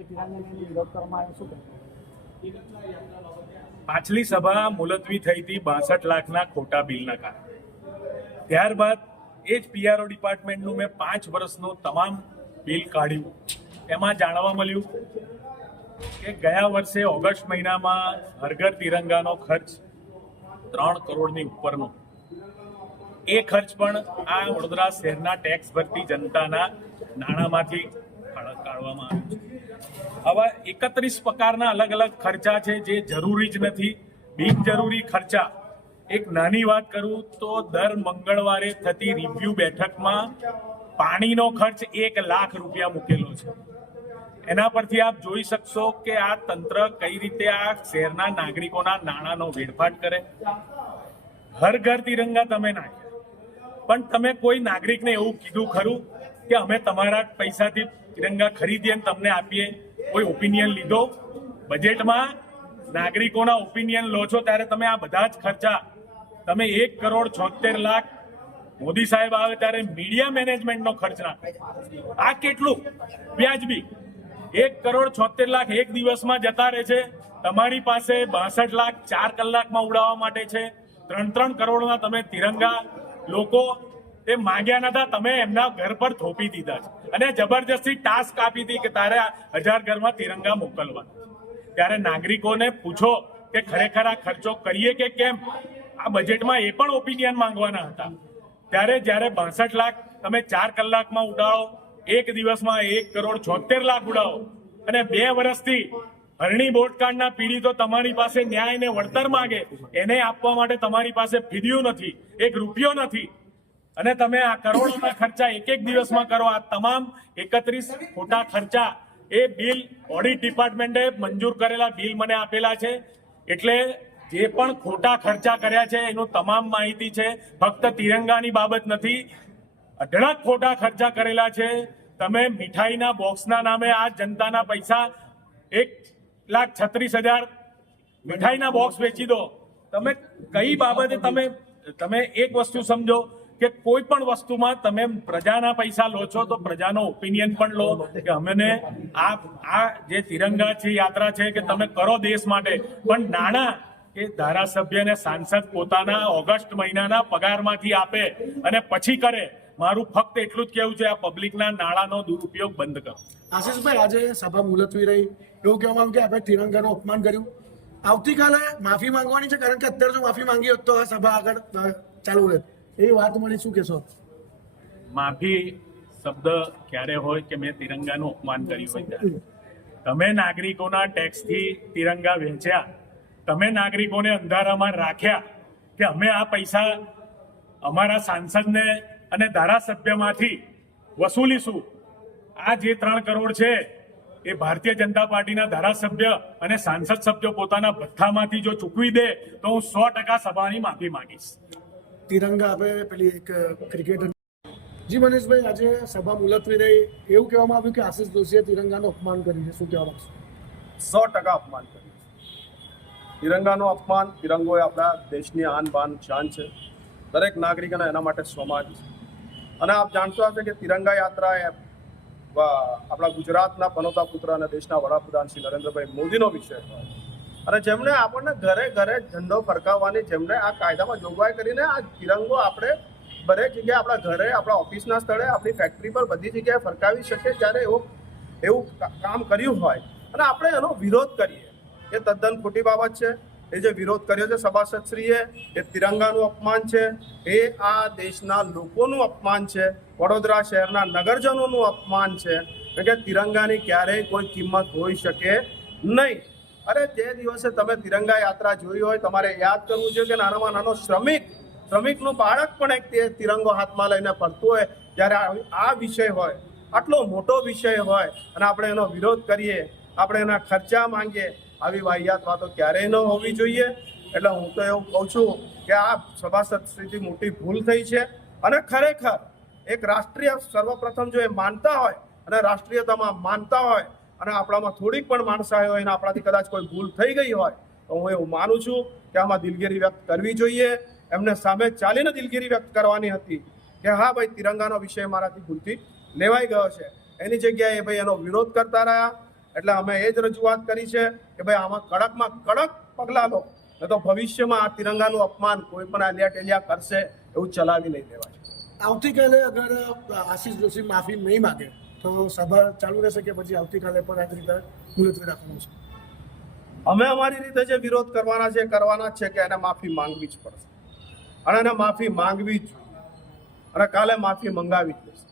ભાઈ તિરંગાને વિરોધ કરવામાં આવ્યો, શું કહે? પાછલી સભા મુલતવી થઈ હતી 62 લાખના ખોટા બિલના કારણે. ત્યારબાદ એ જ પીઆરઓ ડિપાર્ટમેન્ટનું મેં 5 વર્ષનું તમામ બિલ કાઢ્યું. એમાં જાણવા મળ્યું કે ગયા વર્ષે ઓગસ્ટ મહિનામાં હર ઘર તિરંગાનો ખર્ચ 3 કરોડની ઉપરનો. એ ખર્ચ પણ આ વડોદરા શહેરના ટેક્સ ભરતી જનતાના નાણાંમાંથી કાઢવામાં આવ્યું છે. આવા 31 પ્રકારના અલગ અલગ ખર્ચા છે જે જરૂરી જ નથી, બિનજરૂરી ખર્ચા. એક નાની વાત કરું તો દર મંગળવારે થતી રિવ્યુ બેઠકમાં પાણીનો ખર્ચ 1 લાખ રૂપિયા મૂકેલો છે. એના પરથી આપ જોઈ શકશો કે આ તંત્ર કઈ રીતે આ શહેરના નાગરિકોના નાણાંનો વેડફાટ કરે. હર ઘર તિરંગા તમે નાખ્યા, પણ તમે કોઈ નાગરિકને એવું કીધું ખરું કે અમે તમારા પૈસાથી તિરંગા ખરીદીએ અને તમને આપીએ? કોઈ ઓપિનિયન લીધો? બજેટમાં નાગરિકોના ઓપિનિયન લો છો ત્યારે તમે આ બધા જ ખર્ચા, તમે 1,76,00,000 મોદી સાહેબ આવે ત્યારે મીડિયા મેનેજમેન્ટનો ખર્ચ નાખે. આ કેટલું વ્યાજબી? 1,76,00,000 એક દિવસમાં જતા રહે છે. તમારી પાસે 62 લાખ 4 કલાકમાં ઉડાવવા માટે છે. 3-3 કરોડના તમે તિરંગા લોકો એ માંગ્યા નતા, તમે એમના ઘર પર થોપી દીધા છે અને જબરજસ્તી ટાસ્ક આપી હતી કે તારે 1000 ઘરમાં તિરંગા મોકલવા. ત્યારે નાગરિકોને પૂછો કે ખરેખર આ ખર્ચો કરીએ કે કેમ. આ બજેટમાં એ પણ ઓપિનિયન માંગવાના હતા. ત્યારે જ્યારે 62 લાખ તમે 4 કલાકમાં ઉડાવો, એક દિવસમાં 1,76,00,000 ઉડાવો અને 2 વર્ષથી હરણી બોટકાંડના પીડિતો તમારી પાસે ન્યાય ને વળતર માંગે, એને આપવા માટે તમારી પાસે ફીડ્યું નથી, 1 રૂપિયો નથી, અને તમે આ કરોડોના ખર્ચા એક દિવસમાં કરો. આ તમામ 31 ખોટા ખર્ચા એ બિલ ઓડિટ ડિપાર્ટમેન્ટે મંજૂર કરેલા બિલ મને આપેલા છે. એટલે જે પણ ખોટા ખર્ચા કર્યા છે એનું તમામ માહિતી છે. ફક્ત તિરંગાની બાબત નથી, અઢળક ખોટા ખર્ચા કરેલા છે. તમે મીઠાઈના બોક્સના નામે આ જનતાના પૈસા 1,36,000 મીઠાઈના બોક્સ વેચી દો. તમે કઈ બાબતે તમે એક વસ્તુ સમજો કે કોઈ પણ વસ્તુમાં તમે પ્રજાના પૈસા લો છો તો પ્રજાનો ઓપિનિયન પણ લો કે અમને આ જે તિરંગા છે યાત્રા છે કે તમે કરો દેશ માટે, પણ નાણાં કે ધારાસભ્ય અને સાંસદ પોતાના ઓગસ્ટ મહિનાના પગારમાંથી આપે અને પછી કરે. મારું ફક્ત એટલું જ કહેવું છે, આ પબ્લિકના નાણાંનો દુરુપયોગ બંધ કરો. આશીષભાઈ, આજે સભા મુલતવી રહી, એવું કહેવામાં આવ્યું કે આપણે તિરંગાનું અપમાન કર્યું. આવતીકાલે માફી માંગવાની છે, કારણ કે અત્યારે જો માફી માંગી હોત તો આ સભા આગળ ચાલુ રહે. એ વાત મળી, શું કહેશો? માફી શબ્દ ક્યારે હોય કે મેં તિરંગાનું અપમાન કર્યું હોય ત્યારે. તમે નાગરિકોના ટેક્સથી તિરંગા વેચ્યા, તમે નાગરિકોને અંધારામાં રાખ્યા કે અમે આ પૈસા અમારા સાંસદને અને ધારાસભ્યમાંથી વસૂલીશું. આ જે 3 કરોડ છે એ ભારતીય જનતા પાર્ટીના ધારાસભ્ય અને સાંસદ સભ્યો પોતાના ભથ્થામાંથી જો ચૂકવી દે તો હું 100% સભાની માફી માંગીશ. તિરંગા આપે પેલી એક ક્રિકેટર. જી મનીષભાઈ, આજે સભા મુલતવી રહી, એવું કહેવામાં આવ્યું કે આશીષ જોશીએ તિરંગાનું અપમાન કર્યું છે, શું કહેવા માંગશો? 100% અપમાન કર્યું. તિરંગાનું અપમાન. તિરંગો એ આપણા દેશની આન બાન શાન છે. દરેક નાગરિકોને એના માટે સમાજ છે. અને આપ જાણતો હશે કે તિરંગા યાત્રા એ આપણા ગુજરાતના પનોતા પુત્ર અને દેશના વડાપ્રધાન શ્રી નરેન્દ્રભાઈ મોદીનો વિષય હોય, અને જેમણે આપણને ઘરે ઘરે ઝંડો ફરકાવવાની, જેમણે આ કાયદામાં જોગવાઈ કરીને આ તિરંગો આપણે દરેક જગ્યાએ આપણા ઘરે, આપણા ઓફિસના સ્થળે, આપણી ફેક્ટરી પર બધી જગ્યાએ ફરકાવી શકીએ, ત્યારે એવું કામ કર્યું હોય અને આપણે એનો વિરોધ કરીએ, એ તદ્દન ખોટી બાબત છે. એ જે વિરોધ કર્યો છે સભાસદશ્રીએ, એ તિરંગાનું અપમાન છે, એ આ દેશના લોકોનું અપમાન છે, વડોદરા શહેરના નગરજનોનું અપમાન છે. કારણ કે તિરંગાની ક્યારેય કોઈ કિંમત હોઈ શકે નહીં. અરે જે દિવસે તમે તિરંગા યાત્રા જોઈ હોય, તમારે યાદ કરવું જોઈએ કે નાનામાં નાનો શ્રમિકનું બાળક પણ એક તિરંગો હાથમાં લઈને ફરતું હોય. જ્યારે આ વિષય હોય, આટલો મોટો વિષય હોય, અને આપણે એનો વિરોધ કરીએ, આપણે એના ખર્ચા માંગીએ, આવી વાહિયાત વાતો ક્યારેય ન હોવી જોઈએ. એટલે હું તો એવું કહું છું કે આ સભાસદશ્રીથી મોટી ભૂલ થઈ છે. અને ખરેખર એક રાષ્ટ્રીય સર્વપ્રથમ જો એ માનતા હોય અને રાષ્ટ્રીયતામાં માનતા હોય અને આપણામાં થોડીક પણ માણસાઈ હોય અને આપણાથી કદાચ કોઈ ભૂલ થઈ ગઈ હોય, તો હું એવું માનું છું કે આમાં દિલગીરી વ્યક્ત કરવી જોઈએ. એમને સામે ચાલીને દિલગીરી વ્યક્ત કરવાની હતી કે હા ભાઈ, તિરંગાનો વિષય મારાથી ભૂલથી લેવાઈ ગયો છે. એની જગ્યાએ ભાઈ એનો વિરોધ કરતા રહ્યા, એટલે અમે એ જ રજૂઆત કરી છે કે ભાઈ આમાં કડકમાં કડક પગલાં લો, નહીં તો ભવિષ્યમાં આ તિરંગાનું અપમાન કોઈ પણ આલિયા ટેલિયા કરશે એવું ચલાવી નહીં દેવાય. આવતીકાલે અગર આશીષ જોશી માફી નહીં માગે તો સભા ચાલુ રહેશે કે પછી આવતીકાલે પણ આ જ રીતે મુલતવી રાખવાનું છે? અમે અમારી રીતે જે વિરોધ કરવાના જ છે કે એને માફી માંગવી જ પડશે અને એને માફી માંગવી જ જોઈએ અને કાલે માફી મંગાવી જ પડશે.